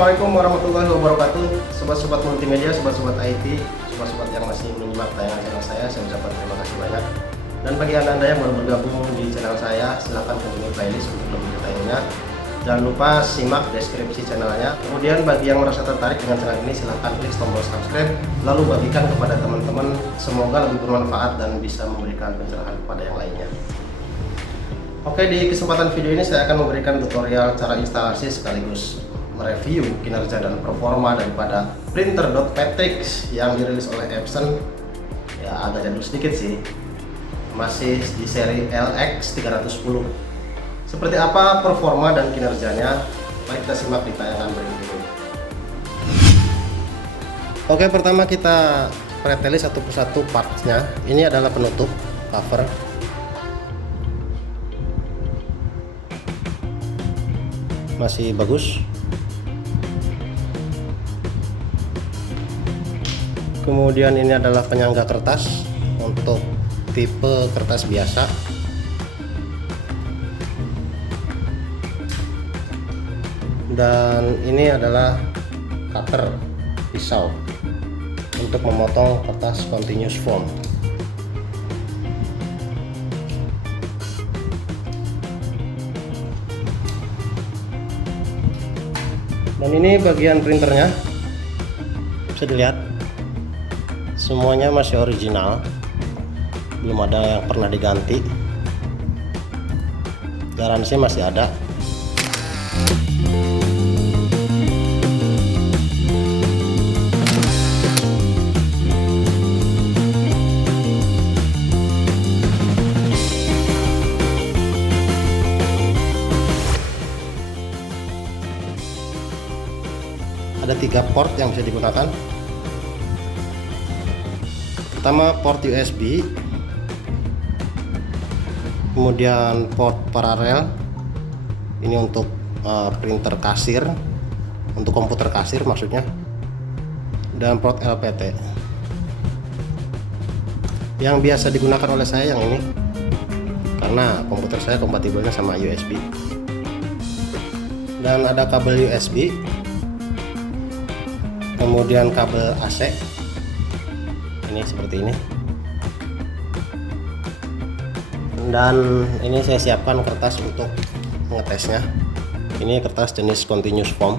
Assalamualaikum warahmatullahi wabarakatuh. Sobat-sobat multimedia, sobat-sobat IT, sobat-sobat yang masih menyimak tayangan channel saya ucapkan terima kasih banyak. Dan bagi anda yang baru bergabung di channel saya, silahkan kunjungi playlist untuk lebih detailnya. Jangan lupa simak deskripsi channelnya. Kemudian bagi yang merasa tertarik dengan channel ini, silahkan klik tombol subscribe, lalu bagikan kepada teman-teman. Semoga lebih bermanfaat dan bisa memberikan pencerahan kepada yang lainnya. Oke, di kesempatan video ini saya akan memberikan tutorial cara instalasi sekaligus mereview kinerja dan performa daripada printer Dot Matrix yang dirilis oleh Epson. Ya, agak jadul sedikit sih, masih di seri LX310. Seperti apa performa dan kinerjanya? Mari kita simak di tayangan berikut ini. Oke, pertama kita preteli satu persatu partsnya. Ini adalah penutup cover. Masih bagus. Kemudian ini adalah penyangga kertas untuk tipe kertas biasa. Dan ini adalah cutter pisau untuk memotong kertas continuous form. Dan ini bagian printernya, bisa dilihat semuanya masih original, belum ada yang pernah diganti, garansi masih ada. Ada 3 port yang bisa digunakan. Pertama, port USB, kemudian port paralel, ini untuk printer kasir, untuk komputer kasir maksudnya, dan port LPT. Yang biasa digunakan oleh saya yang ini, karena komputer saya kompatibelnya sama USB. Dan ada kabel USB, kemudian kabel AC. Ini seperti ini, dan ini saya siapkan kertas untuk mengetesnya. Ini kertas jenis continuous form.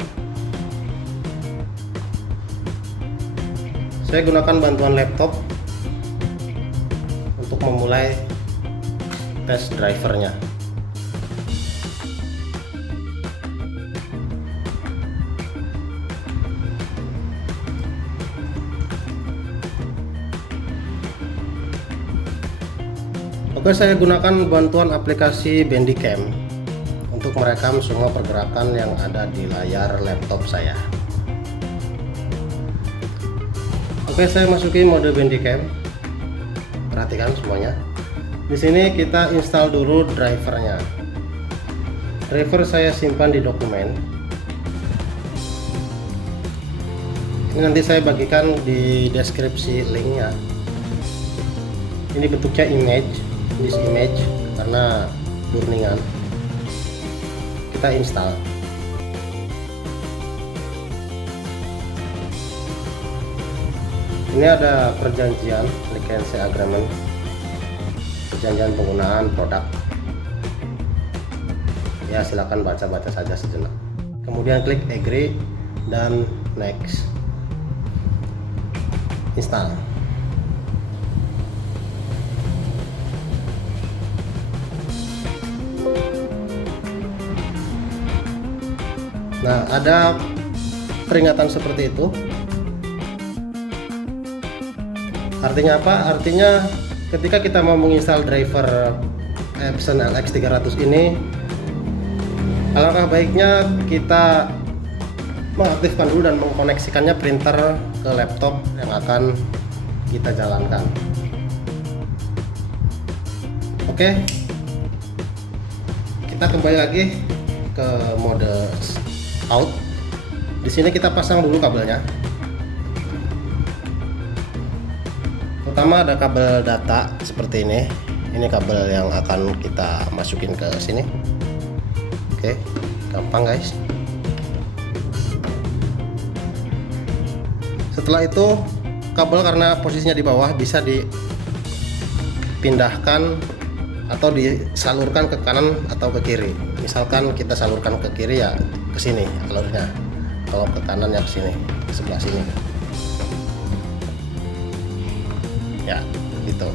Saya gunakan bantuan laptop untuk memulai tes drivernya. Oke, saya gunakan bantuan aplikasi Bandicam untuk merekam semua pergerakan yang ada di layar laptop saya. Oke, saya masuki mode Bandicam. Perhatikan semuanya. Di sini kita install dulu drivernya. Driver saya simpan di dokumen. Ini nanti saya bagikan di deskripsi linknya. Ini bentuknya image. This image karena burningan. Kita install. Ini ada perjanjian license agreement, perjanjian penggunaan produk. Ya, silakan baca-baca saja sejenak. Kemudian klik agree dan next. Install. Nah, ada peringatan seperti itu. Artinya apa? Artinya ketika kita mau menginstal driver Epson LX300 ini, alangkah baiknya kita mengaktifkan dulu dan mengkoneksikannya printer ke laptop yang akan kita jalankan. Oke, kita kembali lagi ke mode out. Di sini kita pasang dulu kabelnya. Pertama ada kabel data seperti ini. Ini kabel yang akan kita masukin ke sini. Oke, gampang guys. Setelah itu kabel karena posisinya di bawah bisa dipindahkan atau disalurkan ke kanan atau ke kiri. Misalkan kita salurkan ke kiri ya ke sini alurnya, kalau ke kanan ya ke sini, ke sebelah sini ya gitu.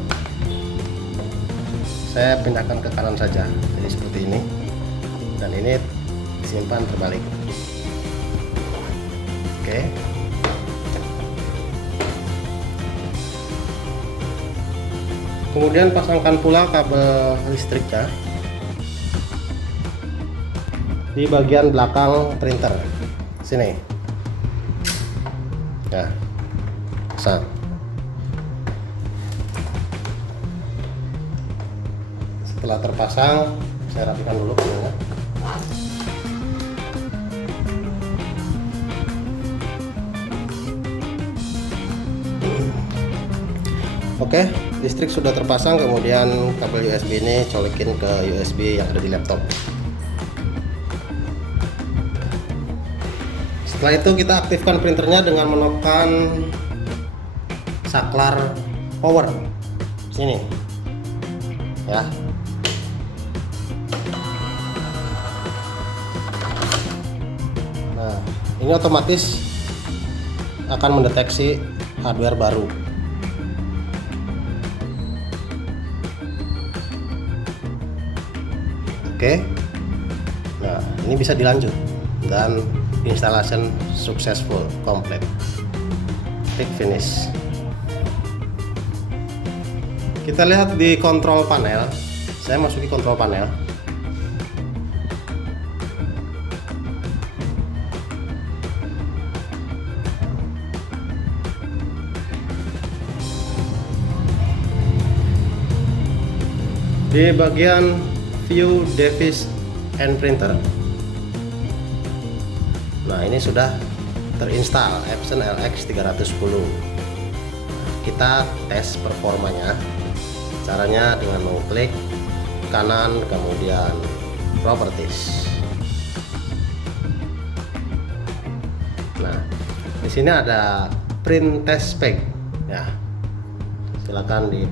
Saya pindahkan ke kanan saja, jadi seperti ini, dan ini disimpan terbalik. Oke. Kemudian pasangkan pula kabel listriknya di bagian belakang printer sini ya, pasang. Setelah terpasang, saya rapikan dulu kabelnya. Oke, listrik sudah terpasang, kemudian kabel USB ini colokin ke USB yang ada di laptop. Setelah itu kita aktifkan printernya dengan menekan saklar power sini ya. Nah, ini otomatis akan mendeteksi hardware baru. Oke, nah ini bisa dilanjut dan installation successful, complete, klik finish. Kita lihat di control panel. Saya masuki control panel. Di bagian view device and printer, nah ini sudah terinstall Epson LX 310. Kita tes performanya. Caranya dengan mengklik kanan, kemudian properties. Nah, di sini ada print test spec ya. Silakan di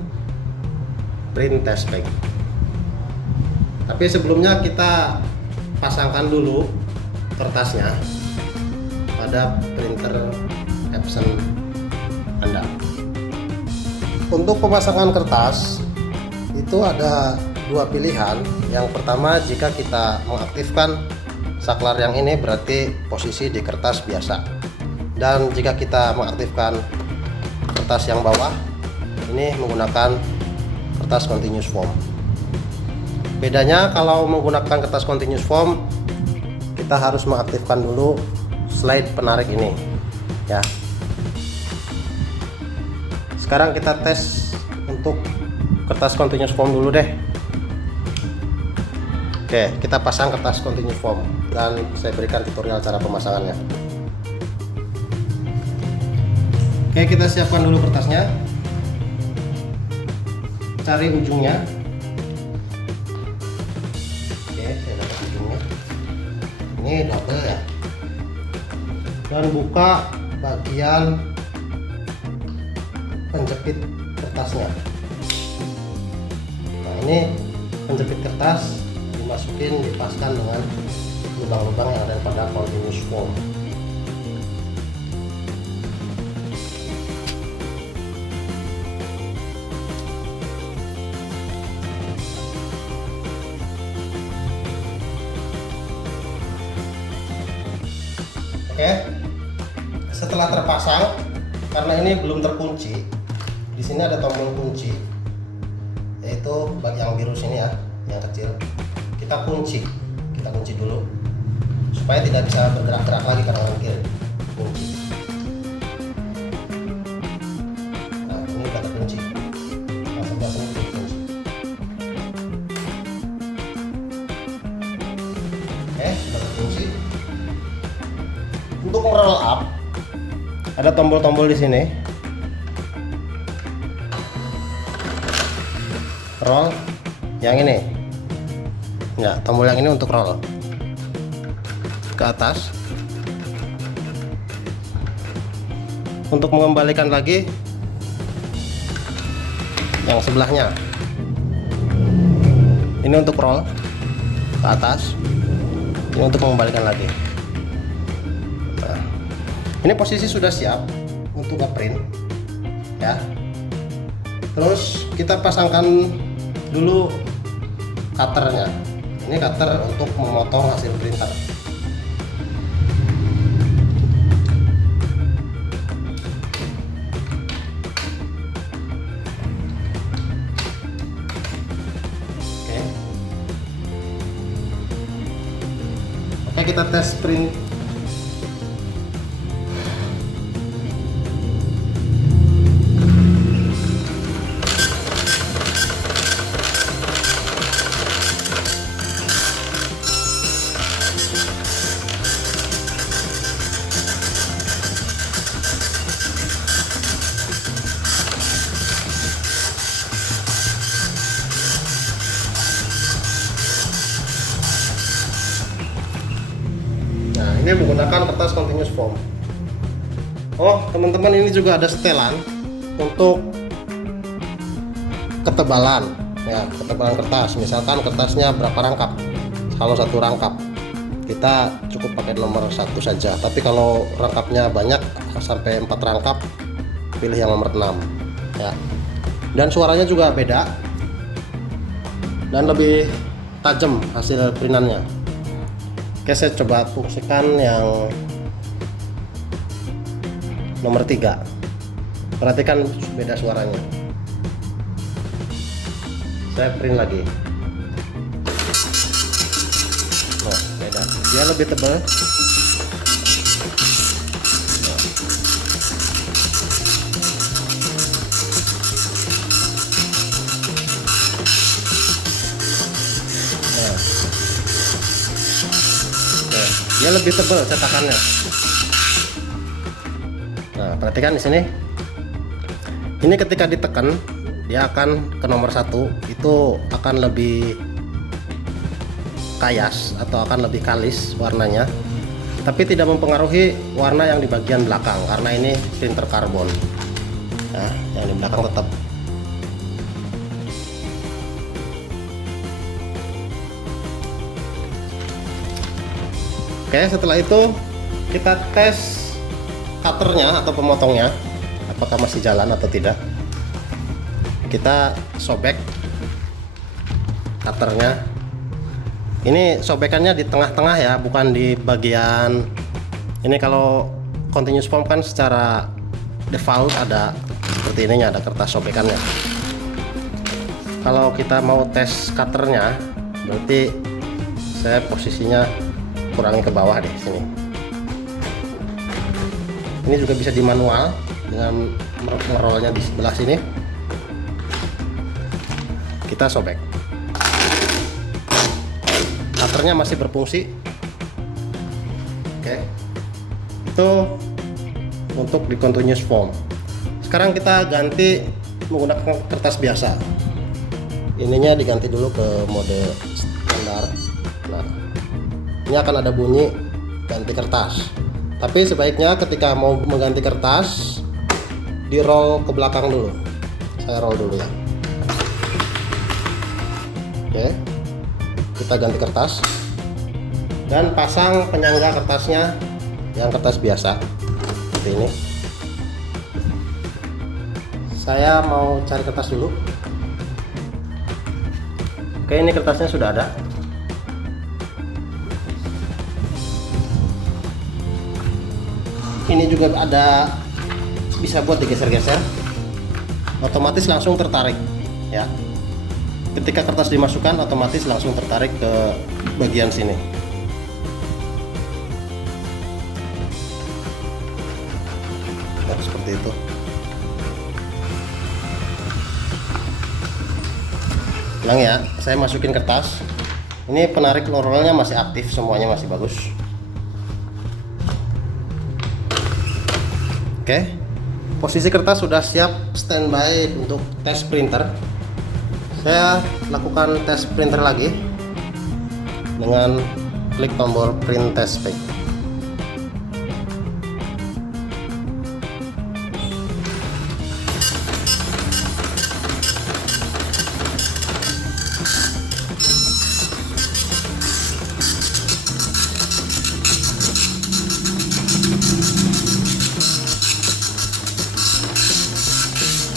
print test spec. Tapi sebelumnya kita pasangkan dulu kertasnya pada printer Epson Anda. Untuk pemasangan kertas itu ada dua pilihan. Yang pertama, jika kita mengaktifkan saklar yang ini berarti posisi di kertas biasa. Dan jika kita mengaktifkan kertas yang bawah, ini menggunakan kertas continuous form. Bedanya kalau menggunakan kertas continuous form, kita harus mengaktifkan dulu slide penarik ini ya. Sekarang kita tes untuk kertas continuous form dulu deh. Oke, kita pasang kertas continuous form dan saya berikan tutorial cara pemasangannya. Oke, kita siapkan dulu kertasnya. Cari ujungnya. Saya dapat ujungnya. Ini double ya. Dan buka bagian penjepit kertasnya. Nah, ini penjepit kertas dimasukin, dipaskan dengan lubang-lubang yang ada pada continuous form. Oke, setelah terpasang, karena ini belum terkunci, di sini ada tombol kunci, yaitu bagian biru sini ya, yang kecil. Kita kunci dulu supaya tidak bisa bergerak-gerak lagi kanan kiri. Kunci. Nah, ini udah terkunci. Nah, sebelah sini kunci. Oke, sudah terkunci. Untuk roll up ada tombol-tombol di sini. Roll yang ini. Ya, tombol yang ini untuk roll ke atas. untuk mengembalikan lagi yang sebelahnya. Ini untuk roll ke atas, ini untuk mengembalikan lagi. Nah, ini posisi sudah siap untuk ngeprint ya. Terus kita pasangkan dulu cutternya. Ini cutter untuk memotong hasil printer. Oke, kita tes print. Ini menggunakan kertas continuous foam. Oh, teman-teman, ini juga ada setelan untuk ketebalan ya, ketebalan kertas. Misalkan kertasnya berapa rangkap, kalau satu rangkap kita cukup pakai nomor 1 saja, tapi kalau rangkapnya banyak sampai 4 rangkap pilih yang nomor 6 ya. Dan suaranya juga beda dan lebih tajam hasil printannya. Oke, saya coba fungsikan yang nomor 3. Perhatikan beda suaranya. Saya print lagi. Oh, beda. Dia lebih tebal. Dia lebih tebal cetakannya. Nah, perhatikan di sini. Ini ketika ditekan, dia akan ke nomor 1, itu akan lebih kayas atau akan lebih kalis warnanya. Tapi tidak mempengaruhi warna yang di bagian belakang karena ini printer karbon. Nah, yang di belakang tetap. Oke, setelah itu kita tes cutternya atau pemotongnya apakah masih jalan atau tidak. Kita sobek cutternya. Ini sobekannya di tengah-tengah ya, bukan di bagian ini. Kalau continuous foam kan secara default ada seperti ininya, ada kertas sobekannya. Kalau kita mau tes cutternya, berarti saya posisinya kurangi ke bawah deh sini. Ini juga bisa di manual dengan merollnya di sebelah sini. Kita sobek. Cutternya masih berfungsi. Oke, itu untuk di continuous foam. Sekarang kita ganti menggunakan kertas biasa. Ininya diganti dulu ke mode standar. Nah, ini akan ada bunyi ganti kertas, tapi sebaiknya ketika mau mengganti kertas di roll ke belakang dulu. Saya roll dulu ya. Oke, kita ganti kertas dan pasang penyangga kertasnya yang kertas biasa seperti ini. Saya mau cari kertas dulu. Oke, ini kertasnya sudah ada. Ini juga ada, bisa buat digeser-geser, otomatis langsung tertarik ya. Ketika kertas dimasukkan otomatis langsung tertarik ke bagian sini. Nah, seperti itu. Ulang ya, saya masukin kertas. Ini penarik rollnya masih aktif, semuanya masih bagus. Oke, posisi kertas sudah siap standby untuk tes printer. Saya lakukan tes printer lagi dengan klik tombol print test pack.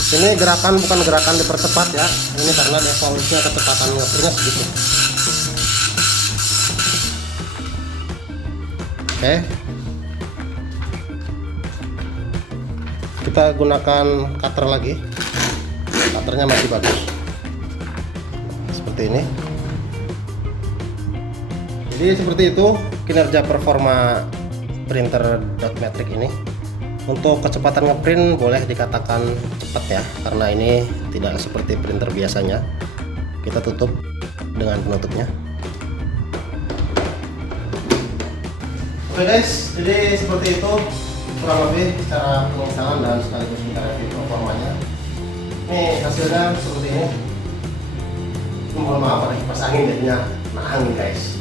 Ini gerakan bukan gerakan dipercepat ya, ini karena defaultnya kecepatan ngeprintnya segitu. Oke, kita gunakan cutter lagi. Cutternya masih bagus seperti ini. Jadi seperti itu kinerja performa printer dot matrix ini. Untuk kecepatan ngeprint boleh dikatakan cepat ya, karena ini tidak seperti printer biasanya. Kita tutup dengan penutupnya. Oke guys, jadi seperti itu kurang lebih cara penginstalan dan sekaligus kita review performanya. Ini hasilnya seperti ini. Mohon maaf ada kipas angin jadinya angin guys.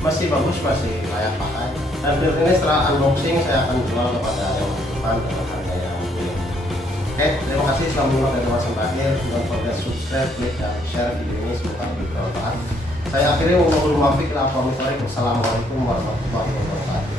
Masih bagus, masih layak pakai. Dan build ini setelah unboxing saya akan jual kepada yang membutuhkan dengan harga yang minim. Oke, terima kasih sudah menonton dari awal sampai akhir. Jangan lupa subscribe, like, dan share video ini, semoga bermanfaat. Saya akhiri wabillahi taufiq wal hidayah. Wassalamualaikum warahmatullahi wabarakatuh.